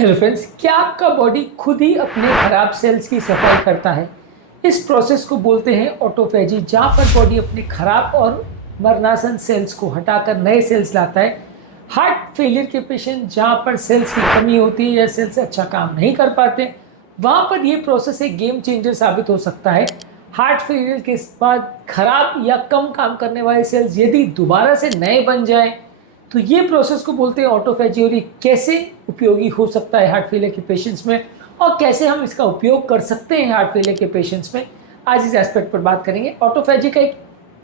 Hello friends, क्या आपका body खुद ही अपने खराब सेल्स की सफाई करता है? इस प्रोसेस को बोलते हैं ऑटोफेजी, जहां पर बॉडी अपने खराब और मरनासन सेल्स को हटाकर नए सेल्स लाता है। हार्ट फेलियर के पेशेंट जहां पर सेल्स की कमी होती है या सेल्स अच्छा काम नहीं कर पाते, वहां पर यह प्रोसेस एक गेम चेंजर साबित हो सकता है। हार्ट फेलियर के बाद खराब या कम काम करने वाले सेल्स यदि दोबारा से नए बन जाएं, तो ये प्रोसेस को बोलते हैं ऑटोफेजी। और ये कैसे उपयोगी हो सकता है हार्ट फेलियर के पेशेंट्स में, और कैसे हम इसका उपयोग कर सकते हैं हार्ट फेलियर के पेशेंट्स में, आज इस एस्पेक्ट पर बात करेंगे। ऑटोफेजी का एक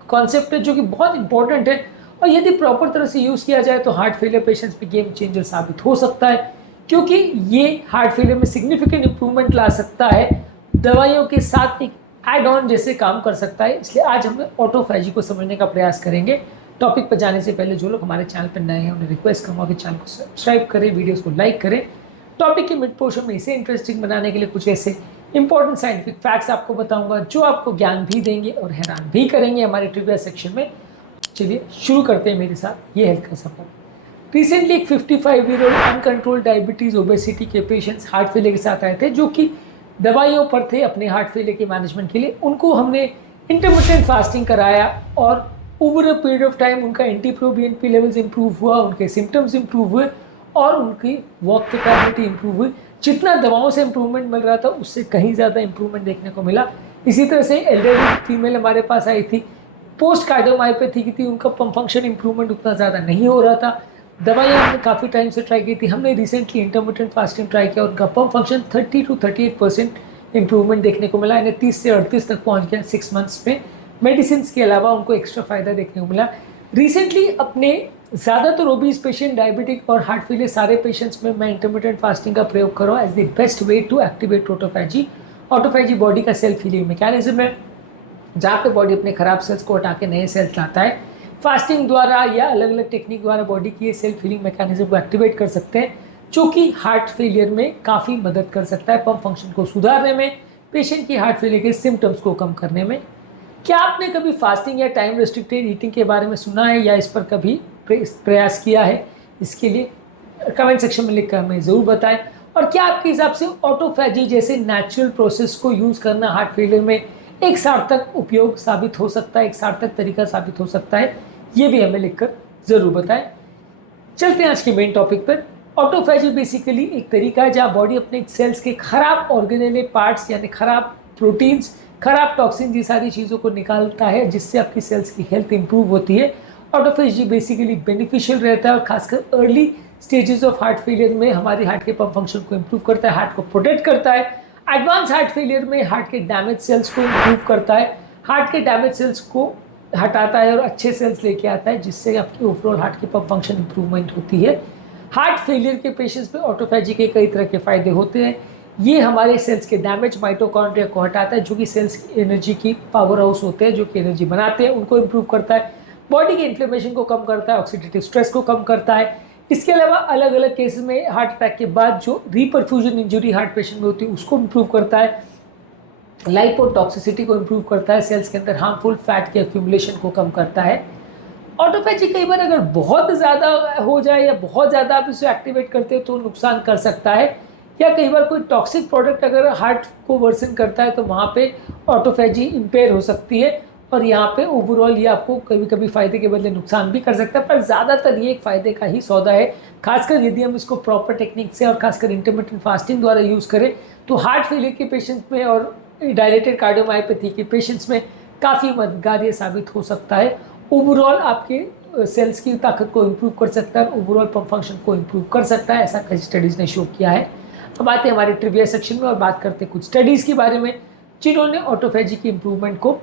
कॉन्सेप्ट है जो कि बहुत इंपॉर्टेंट है, और यदि प्रॉपर तरह से यूज़ किया जाए तो हार्ट फेलियर पेशेंट्स में गेम चेंजर साबित हो सकता है, क्योंकि ये हार्ट फेलियर में सिग्निफिकेंट इंप्रूवमेंट ला सकता है। दवाइयों के साथ एक एड ऑन जैसे काम कर सकता है। इसलिए आज हम ऑटोफेजी को समझने का प्रयास करेंगे। टॉपिक पर जाने से पहले जो लोग हमारे चैनल पर नए हैं उन्हें रिक्वेस्ट करूँगा कि चैनल को सब्सक्राइब करें, वीडियोस को लाइक करें। टॉपिक के मिड पोर्शन में इसे इंटरेस्टिंग बनाने के लिए कुछ ऐसे इंपॉर्टेंट साइंटिफिक फैक्ट्स आपको बताऊंगा जो आपको ज्ञान भी देंगे और हैरान भी करेंगे हमारे ट्रिविया सेक्शन में। चलिए शुरू करते हैं मेरे साथ ये हेल्थ का सफर। रिसेंटली एक 55-year-old अनकंट्रोल्ड डायबिटीज़ ओबेसिटी के पेशेंट्स हार्ट फेलियर के साथ आए थे, जो कि दवाइयों पर थे अपने हार्ट फेलियर के मैनेजमेंट के लिए। उनको हमने इंटरमिटेंट फास्टिंग कराया और over a period of time उनका एंटी-प्रोबीएनपी लेवल्स इंप्रूव हुआ, उनके सिम्टम्स इंप्रूव हुए और उनकी वॉक कैपेबिलिटी इंप्रूव हुई। जितना दवाओं से इंप्रूवमेंट मिल रहा था उससे कहीं ज़्यादा इंप्रूवमेंट देखने को मिला। इसी तरह से एल्डरली फीमेल हमारे पास आई थी, पोस्ट कार्डियोमायोपैथी की थी, उनका पंप फंक्शन इंप्रूवमेंट उतना ज़्यादा नहीं हो रहा था। दवाइयाँ हमने काफ़ी टाइम से ट्राई की थी। हमने रिसेंटली इंटरमिटेंट फास्टिंग ट्राई किया और उनका पंप फंक्शन 30 to 38% इंप्रूवमेंट देखने को मिला। इन्हें 30 से 38 तक पहुँच गया 6 मंथ्स में। मेडिसिन के अलावा उनको एक्स्ट्रा फ़ायदा देखने को मिला। रिसेंटली अपने ज़्यादातर ओबीज पेशेंट, डायबिटिक और हार्ट फेलियर सारे पेशेंट्स में मैं इंटरमिटेंट फास्टिंग का प्रयोग करो as the best way to activate autophagy. Autophagy body का सेल्फ हीलिंग मैकेनिज्म है, जहाँ पे बॉडी अपने खराब सेल्स को हटा के नए सेल्स लाता है। फास्टिंग द्वारा या अलग अलग टेक्निक द्वारा बॉडी की ये सेल्फ हीलिंग मैकेनिज्म को एक्टिवेट कर सकते हैं, जो कि हार्ट फेलियर में काफ़ी मदद कर सकता है, पंप फंक्शन को सुधारने में, पेशेंट की हार्ट फेलियर के सिम्टम्स को कम करने में। क्या आपने कभी फास्टिंग या टाइम रेस्ट्रिक्टेड ईटिंग के बारे में सुना है या इस पर कभी प्रयास किया है? इसके लिए कमेंट सेक्शन में लिखकर हमें ज़रूर बताएं। और क्या आपके हिसाब से ऑटोफेजी जैसे नेचुरल प्रोसेस को यूज़ करना हार्ट फेलियर में एक सार्थक उपयोग साबित हो सकता है, एक सार्थक तरीका साबित हो सकता है? ये भी हमें लिखकर ज़रूर बताएं। चलते हैं आज के मेन टॉपिक पर। ऑटोफेजी बेसिकली एक तरीका है जहाँ बॉडी अपने सेल्स के खराब ऑर्गेनेल पार्ट्स यानी खराब प्रोटीन्स, खराब टॉक्सिन, ये सारी चीज़ों को निकालता है, जिससे आपकी सेल्स की हेल्थ इंप्रूव होती है। ऑटोफेजी बेसिकली बेनिफिशियल रहता है और खासकर early stages of heart failure में हमारे हार्ट के पंप फंक्शन को इंप्रूव करता है, हार्ट को प्रोटेक्ट करता है। एडवांस हार्ट फेलियर में हार्ट के डैमेज सेल्स को इंप्रूव करता है, हार्ट के डैमेज सेल्स को हटाता है और अच्छे सेल्स लेके आता है, जिससे आपकी ओवरऑल हार्ट की पंप फंक्शन इंप्रूवमेंट होती है। हार्ट फेलियर के पेशेंट्स में ऑटोफेजी के कई तरह के फायदे होते हैं। ये हमारे सेल्स के डैमेज माइटोकॉन्ड्रिया को हटाता है, जो कि सेल्स की एनर्जी की पावर हाउस होते हैं, जो कि एनर्जी बनाते हैं, उनको इंप्रूव करता है। बॉडी के इन्फ्लेमेशन को कम करता है, ऑक्सीडेटिव स्ट्रेस को कम करता है। इसके अलावा अलग अलग केसेस में हार्ट अटैक के बाद जो रीपरफ्यूजन इंजरी हार्ट पेशेंट में होती है उसको इंप्रूव करता है। लाइपोटॉक्सिसिटी को इंप्रूव करता है, सेल्स के अंदर हार्मफुल फैट के एक्यूमुलेशन को कम करता है। ऑटोफेजी कई बार अगर बहुत ज़्यादा हो जाए या बहुत ज़्यादा आप इसे एक्टिवेट करते हैं तो नुकसान कर सकता है, या कई बार कोई टॉक्सिक प्रोडक्ट अगर हार्ट को वर्सन करता है तो वहाँ पे ऑटोफेजी इम्पेयर हो सकती है, और यहाँ पे ओवरऑल ये आपको कभी कभी फ़ायदे के बदले नुकसान भी कर सकता है। पर ज़्यादातर ये एक फ़ायदे का ही सौदा है, खासकर यदि हम इसको प्रॉपर टेक्निक से और खासकर इंटरमिटेंट फास्टिंग द्वारा यूज़ करें तो हार्ट फेलियर के पेशेंट्स में और डायलेटेड कार्डियोमायोपैथी के पेशेंट्स में काफ़ी मददगार ये साबित हो सकता है। ओवरऑल आपके सेल्स की ताकत को इम्प्रूव कर सकता है, ओवरऑल पंप फंक्शन को इम्प्रूव कर सकता है, ऐसा कई स्टडीज़ ने शो किया है। अब आते हैं हमारे ट्रिविया सेक्शन में और बात करते हैं कुछ स्टडीज़ के बारे में जिन्होंने ऑटोफेजी की इम्प्रूवमेंट को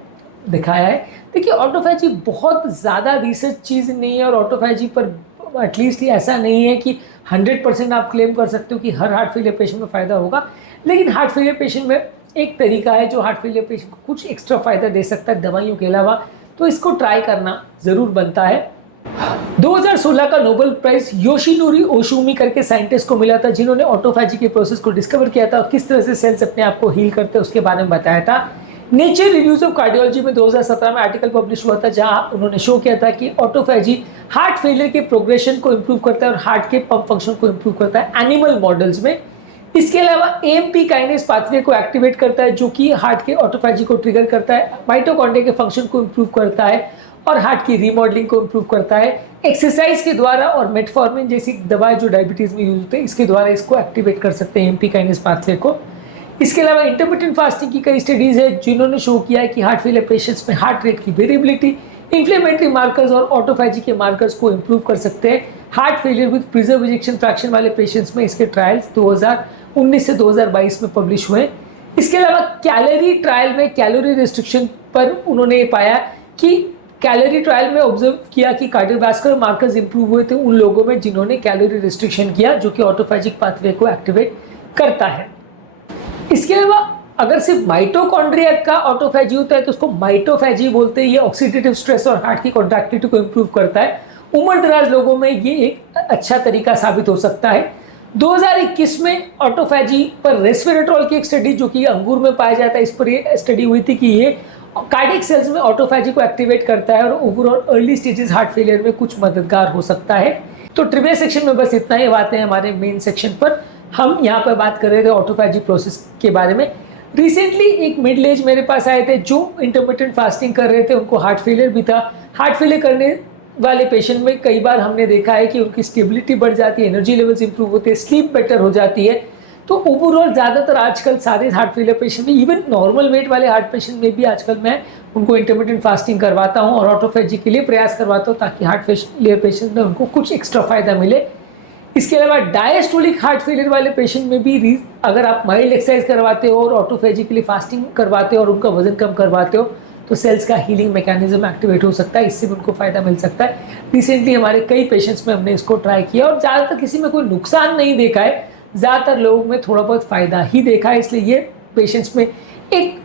दिखाया है। देखिए, ऑटोफेजी बहुत ज़्यादा रिसर्च चीज़ नहीं है और ऑटोफेजी पर एटलीस्ट ऐसा नहीं है कि 100% आप क्लेम कर सकते हो कि हर हार्ट फेलियर पेशेंट में फ़ायदा होगा। लेकिन हार्ट फेलियर पेशेंट में एक तरीका है जो हार्ट फेलियर पेशेंट को कुछ एक्स्ट्रा फ़ायदा दे सकता है दवाइयों के अलावा, तो इसको ट्राई करना ज़रूर बनता है। 2016 का नोबेल प्राइज योशिनोरी ओशुमी करके साइंटिस्ट को मिला था, जिन्होंने ऑटोफेजी के प्रोसेस को डिस्कवर किया था और किस तरह से सेल्स अपने आप को हील करते हैं उसके बारे में बताया था। नेचर रिव्यूज ऑफ कार्डियोलॉजी में 2017 में आर्टिकल पब्लिश हुआ था, जहां उन्होंने शो किया था कि ऑटोफैजी हार्ट फेलियर के प्रोग्रेशन को इंप्रूव करता है और हार्ट के पंप फंक्शन को इंप्रूव करता है एनिमल मॉडल्स में। इसके अलावा एएमपी काइनेज पाथवे को एक्टिवेट करता है, जो कि हार्ट के ऑटोफैजी को ट्रिगर करता है, माइटोकॉन्ड्रिया के फंक्शन को इंप्रूव करता है और हार्ट की रीमॉडलिंग को इंप्रूव करता है। एक्सरसाइज के द्वारा और मेटफॉर्मिन जैसी दवाएं जो डायबिटीज में यूज होते हैं, इसके द्वारा इसको एक्टिवेट कर सकते हैं एएमपी काइनेज पाथवे को। इसके अलावा इंटरमिटेंट फास्टिंग की कई स्टडीज है जिन्होंने शो किया है कि हार्ट फेलियर पेशेंट्स में हार्ट रेट की वेरिएबिलिटी, इन्फ्लेमेटरी मार्कर्स और ऑटोफैजी के मार्कर्स को इंप्रूव कर सकते हैं। Heart failure with preserve ejection fraction वाले पेशेंट्स में इसके ट्रायल्स 2019 से 2022 में पब्लिश हुए। इसके अलावा कैलोरी ट्रायल में कैलोरी रिस्ट्रिक्शन पर उन्होंने ये पाया कि कैलोरी ट्रायल में ऑब्जर्व किया कि कार्डियोवास्कुलर मार्कर्स इंप्रूव हुए थे उन लोगों में जिन्होंने कैलोरी रिस्ट्रिक्शन किया, जो कि ऑटोफैजिक पाथवे को एक्टिवेट करता है। इसके अलावा अगर सिर्फ माइटोकॉन्ड्रिया का ऑटोफैजी होता है तो उसको माइटोफैजी बोलते हैं। ये ऑक्सीडेटिव स्ट्रेस और हार्ट की कॉन्ट्रैक्टिलिटी को इंप्रूव करता है। उम्र दराज लोगों में ये एक अच्छा तरीका साबित हो सकता है। 2021 में ऑटोफैजी पर रेस्वेरेट्रॉल की एक स्टडी, जो कि अंगूर में पाया जाता है, इस पर ये स्टडी हुई थी कि ये कार्डियक सेल्स में ऑटोफैजी को एक्टिवेट करता है और overall early stages heart failure में कुछ मददगार हो सकता है। तो ट्रिविया सेक्शन में बस इतना ही बातें हैं। हमारे मेन सेक्शन पर हम यहाँ पर बात कर रहे थे ऑटोफैजी प्रोसेस के बारे में। रिसेंटली एक मिडिल एज मेरे पास आए थे जो इंटरमिटेंट फास्टिंग कर रहे थे, उनको हार्ट फेलियर भी था। हार्ट फेलियर करने वाले पेशेंट में कई बार हमने देखा है कि उनकी स्टेबिलिटी बढ़ जाती है, एनर्जी लेवल्स इंप्रूव होते हैं, स्लीप बेटर हो जाती है। तो ओवरऑल ज़्यादातर आजकल सारे हार्ट फेलियर पेशेंट में, इवन नॉर्मल वेट वाले हार्ट पेशेंट में भी आजकल मैं उनको इंटरमिटेंट फास्टिंग करवाता हूँ और ऑटोफैजी के लिए प्रयास करवाता हूँ, ताकि हार्ट फेलियर पेशेंट में उनको कुछ एक्स्ट्रा फायदा मिले। इसके अलावा डायस्टोलिक हार्ट फेलियर वाले पेशेंट में भी अगर आप माइल्ड एक्सरसाइज करवाते हो और ऑटोफैजी के लिए फास्टिंग करवाते हो और उनका वजन कम करवाते हो, तो सेल्स का हीलिंग मैकेनिज्म एक्टिवेट हो सकता है, इससे भी उनको फायदा मिल सकता है। रिसेंटली हमारे कई पेशेंट्स में हमने इसको ट्राई किया और ज़्यादातर किसी में कोई नुकसान नहीं देखा है, ज़्यादातर लोगों में थोड़ा बहुत फ़ायदा ही देखा है। इसलिए ये पेशेंट्स में एक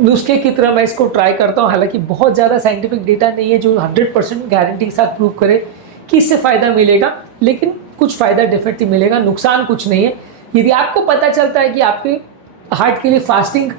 नुस्खे की तरह मैं इसको ट्राई करता हूँ। हालांकि बहुत ज़्यादा साइंटिफिक डेटा नहीं है जो 100% गारंटी के साथ प्रूव करे कि इससे फ़ायदा मिलेगा, लेकिन कुछ फ़ायदा डेफिनेटली मिलेगा, नुकसान कुछ नहीं है। यदि आपको पता चलता है कि आपके हार्ट के लिए फास्टिंग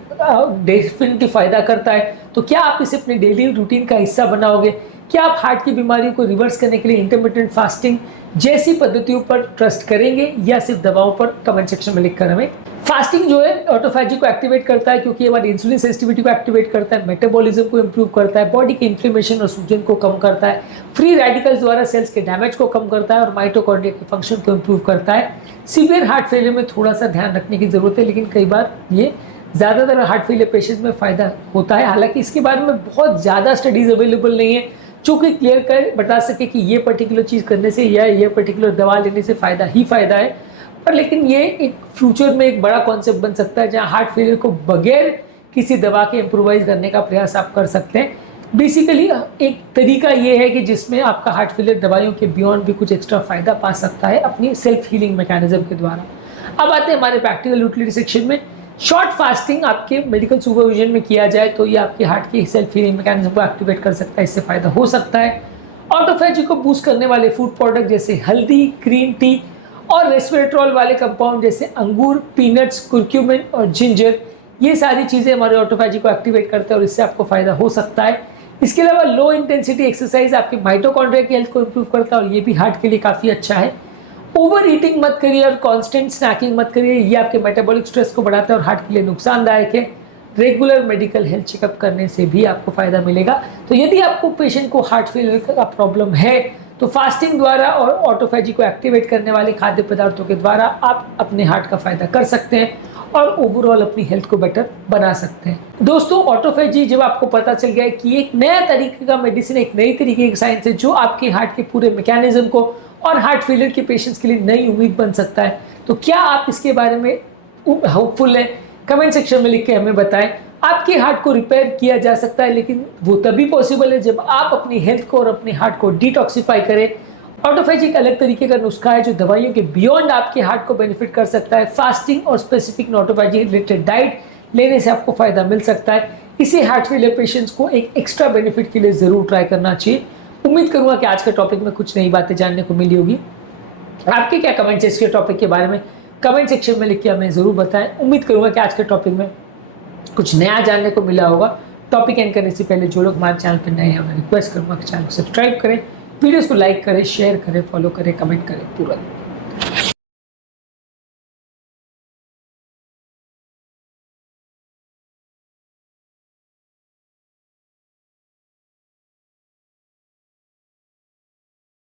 डेफिनेटली फ़ायदा करता है, तो क्या आप इसे अपने डेली रूटीन का हिस्सा बनाओगे? क्या आप हार्ट की बीमारी को रिवर्स करने के लिए इंटरमिटेंट फास्टिंग जैसी पद्धतियों पर ट्रस्ट करेंगे या सिर्फ दवाओं पर? कमेंट सेक्शन में लिखकर हमें। फास्टिंग जो है ऑटोफैजी को एक्टिवेट करता है, क्योंकि हमारी इंसुलिन सेंसिटिविटी को एक्टिवेट करता है, मेटाबॉलिज्म को इंप्रूव करता है, बॉडी के इन्फ्लेमेशन और सूजन को कम करता है, फ्री रेडिकल्स द्वारा सेल्स के डैमेज को कम करता है और माइटोकॉन्ड्रिया के फंक्शन को इंप्रूव करता है। सीवियर हार्ट फेलियर में थोड़ा सा ध्यान रखने की जरूरत है, लेकिन कई बार ये ज़्यादातर हार्ट फेलियर पेशेंट्स में फ़ायदा होता है। हालांकि इसके बारे में बहुत ज़्यादा स्टडीज़ अवेलेबल नहीं है जो कि क्लियर कर बता सके कि ये पर्टिकुलर चीज़ करने से या ये पर्टिकुलर दवा लेने से फ़ायदा ही फ़ायदा है। पर लेकिन ये एक फ्यूचर में एक बड़ा कॉन्सेप्ट बन सकता है, जहाँ हार्ट फेलियर को बगैर किसी दवा के इम्प्रोवाइज करने का प्रयास आप कर सकते हैं। बेसिकली एक तरीका ये है कि जिसमें आपका हार्ट फेलियर दवाइयों के बियॉन्ड भी कुछ एक्स्ट्रा फ़ायदा पा सकता है अपनी सेल्फ हीलिंग मैकेनिज्म के द्वारा। अब आते हैं हमारे प्रैक्टिकल यूटिलिटी सेक्शन में। शॉर्ट फास्टिंग आपके मेडिकल सुपरविजन में किया जाए तो ये आपके हार्ट की सेल्फ हीलिंग मैकेनिज्म को एक्टिवेट कर सकता है, इससे फ़ायदा हो सकता है। ऑटोफैजी को बूस्ट करने वाले फूड प्रोडक्ट जैसे हल्दी, ग्रीन टी और रेस्वेरेट्रॉल वाले कंपाउंड जैसे अंगूर, पीनट्स, कुरक्यूमिन और जिंजर, ये सारी चीज़ें हमारे ऑटोफैजी को एक्टिवेट करते हैं और इससे आपको फ़ायदा हो सकता है। इसके अलावा लो इंटेंसिटी एक्सरसाइज आपके माइटोकॉन्ड्रिया की हेल्थ को इंप्रूव करता है और ये भी हार्ट के लिए काफ़ी अच्छा है। ओवर ईटिंग मत करिए और कांस्टेंट स्नैकिंग मत करिए, ये आपके मेटाबॉलिक स्ट्रेस को बढ़ाता है और हार्ट के लिए नुकसानदायक है। रेगुलर मेडिकल हेल्थ चेकअप करने से भी आपको फायदा मिलेगा। तो यदि आपको पेशेंट को हार्ट फेलियर का प्रॉब्लम है तो फास्टिंग द्वारा और ऑटोफैजी को एक्टिवेट करने वाले खाद्य पदार्थों के द्वारा आप अपने हार्ट का फायदा कर सकते हैं और ओवरऑल अपनी हेल्थ को बेटर बना सकते हैं। दोस्तों, ऑटोफैजी जब आपको पता चल गया है कि एक नया तरीके का मेडिसिन, एक नई तरीके की साइंस है जो आपके हार्ट के पूरे मैकेनिज्म को और हार्ट फेलियर के पेशेंट्स के लिए नई उम्मीद बन सकता है, तो क्या आप इसके बारे में होपफुल हैं? कमेंट सेक्शन में लिख के हमें बताएं। आपके हार्ट को रिपेयर किया जा सकता है, लेकिन वो तभी पॉसिबल है जब आप अपनी हेल्थ को और अपने हार्ट को डिटॉक्सिफाई करें। ऑटोफैजी एक अलग तरीके का नुस्खा है जो दवाइयों के बियॉन्ड आपके हार्ट को बेनिफिट कर सकता है। फास्टिंग और स्पेसिफिक ऑटोफैजी रिलेटेड डाइट लेने से आपको फायदा मिल सकता है। इसे हार्ट फेलियर पेशेंट्स को एक एक्स्ट्रा बेनिफिट के लिए जरूर ट्राई करना चाहिए। उम्मीद करूंगा कि आज के टॉपिक में कुछ नई बातें जानने को मिली होगी। आपके क्या कमेंट्स है इसके टॉपिक के बारे में? कमेंट सेक्शन में लिख के हमें जरूर बताएं। उम्मीद करूंगा कि आज के टॉपिक में कुछ नया जानने को मिला होगा। टॉपिक एंड करने से पहले जो लोग हमारे चैनल पर नए हैं मैं रिक्वेस्ट करूँगा कि चैनल को सब्सक्राइब करें, वीडियोज़ को लाइक करें, शेयर करें, फॉलो करें, कमेंट करें तुरंत।